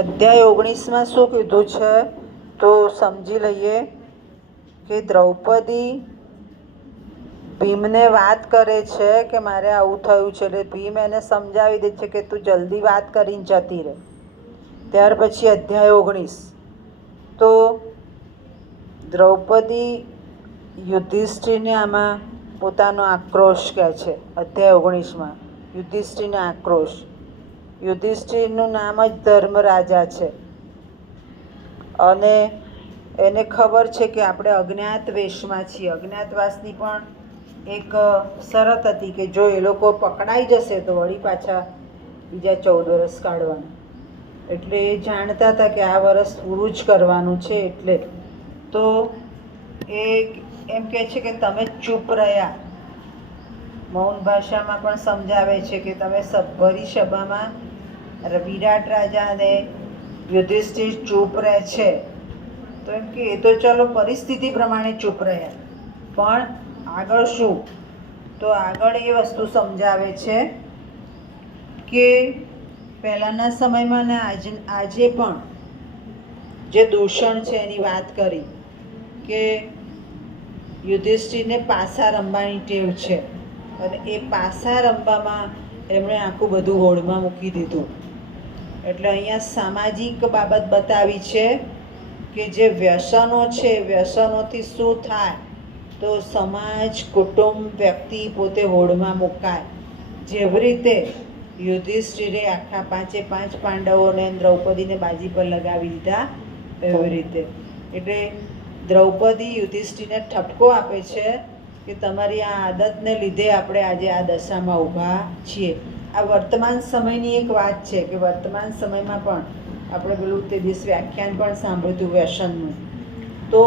અધ્યાય 19માં શું કીધું છે તો સમજી લઈએ કે દ્રૌપદી ભીમને વાત કરે છે કે મારે આવું થયું છે, એટલે ભીમ એને સમજાવી દે છે કે તું જલ્દી વાત કરીને જતી રહે. ત્યાર પછી અધ્યાય 19 તો દ્રૌપદી યુધિષ્ઠિરને આમાં પોતાનો આક્રોશ કહે છે. અધ્યાય 19માં યુધિષ્ઠિરનો આક્રોશ. યુધિષ્ઠિરનું નામ જ ધર્મરાજા છે અને એને ખબર છે કે આપણે અજ્ઞાત વેશમાં છીએ. અજ્ઞાતવાસની પણ એક શરત હતી કે જો એ લોકો પકડાઈ જશે તો વળી પાછા બીજા 14 વર્ષ કાઢવાના. એટલે એ જાણતા હતા કે આ વર્ષ પૂરું જ કરવાનું છે. એટલે તો એ એમ કહે છે કે તમે ચૂપ રહ્યા. મૌન ભાષામાં પણ સમજાવે છે કે તમે ભરી સભામાં વિરાટ રાજા અને યુધિષ્ઠિર ચૂપ રહે છે. તો એમ કે એ તો ચલો પરિસ્થિતિ પ્રમાણે ચૂપ રહ્યા, પણ આગળ શું? તો આગળ એ વસ્તુ સમજાવે છે કે પહેલાંના સમયમાં ને આજે પણ જે દૂષણ છે એની વાત કરી કે યુધિષ્ઠિરને પાસા રમવાની ટેવ છે અને એ પાસા રમવામાં એમણે આખું બધું હોડમાં મૂકી દીધું. એટલે અહીંયા સામાજિક બાબત બતાવી છે કે જે વ્યસનો છે, વ્યસનોથી શું થાય તો સમાજ, કુટુંબ, વ્યક્તિ પોતે હોડમાં મુકાય. જેવી રીતે યુધિષ્ઠિરે આખા 5 પાંડવોને દ્રૌપદીને બાજી પર લગાવી દીધા, એવી રીતે. એટલે દ્રૌપદી યુધિષ્ઠિરને ઠપકો આપે છે કે તમારી આ આદતને લીધે આપણે આજે આ દશામાં ઊભા છીએ. આ વર્તમાન સમયની એક વાત છે કે વર્તમાન સમયમાં પણ આપણે પેલું તે દિવસ વ્યાખ્યાન પણ સાંભળ્યું હતું વ્યસનનું. તો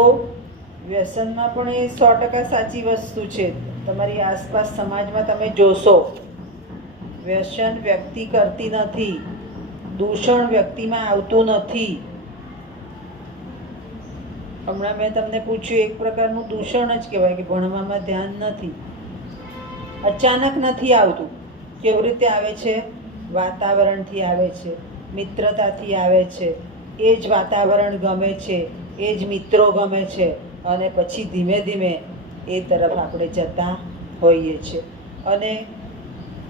વ્યસનમાં પણ એ 100% સાચી વસ્તુ છે. તમારી આસપાસ સમાજમાં તમે જોશો, વ્યસન વ્યક્તિ કરતી નથી, દૂષણ વ્યક્તિમાં આવતું નથી. હમણાં મેં તમને પૂછ્યું, એક પ્રકારનું દૂષણ જ કહેવાય કે ભણવામાં ધ્યાન નથી. અચાનક નથી આવતું. કેવી રીતે આવે છે? વાતાવરણથી આવે છે, મિત્રતાથી આવે છે. એ જ વાતાવરણ ગમે છે, એ જ મિત્રો ગમે છે અને પછી ધીમે ધીમે એ તરફ આપણે જતા હોઈએ છીએ. અને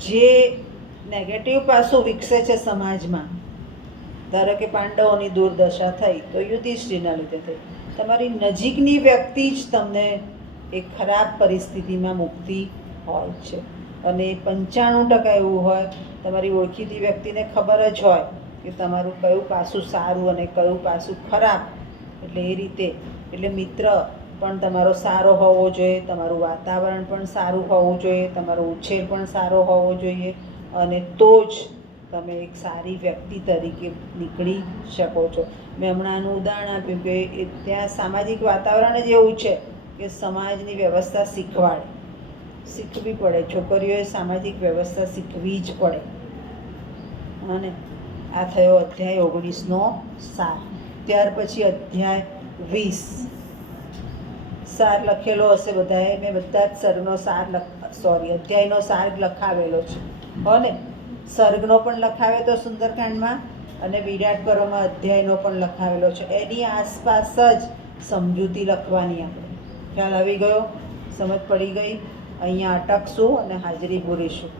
જે નેગેટિવ પાસું વિકસે છે સમાજમાં, ધારો કે પાંડવોની દુર્દશા થઈ તો યુધિષ્ઠિરના લીધે થઈ. તમારી નજીકની વ્યક્તિ જ તમને એક ખરાબ પરિસ્થિતિમાં મૂકતી હોય છે. અને 95% એવું હોય, તમારી ઓળખીતી વ્યક્તિને ખબર જ હોય કે તમારું કયું પાસું સારું અને કયું પાસું ખરાબ. એટલે એ રીતે એટલે મિત્ર પણ તમારો સારો હોવો જોઈએ, તમારું વાતાવરણ પણ સારું હોવું જોઈએ, તમારો ઉછેર પણ સારો હોવો જોઈએ, અને તો જ તમે એક સારી વ્યક્તિ તરીકે નીકળી શકો છો. મેં હમણાં આનું ઉદાહરણ આપ્યું કે ત્યાં સામાજિક વાતાવરણ જ એવું છે કે સમાજની વ્યવસ્થા શીખવી પડે. છોકરીઓએ સામાજિક વ્યવસ્થા શીખવી જ પડે. અને આ થયો અધ્યાય 19નો સાર. ત્યાર પછી અધ્યાય 20 સાર લખેલો હશે બધાએ. મેં બધા જ સર્ગનો સાર અધ્યાયનો સાર લખાવેલો છે. અને સર્ગનો પણ લખાવ્યો તો સુંદરકાંડમાં, અને વિરાટ પર્વમાં અધ્યાયનો પણ લખાવેલો છે. એની આસપાસ જ સમજૂતી લખવાની. આપણે ખ્યાલ આવી ગયો? સમજ પડી ગઈ? અહીંયા અટકશું અને હાજરી પૂરીશું.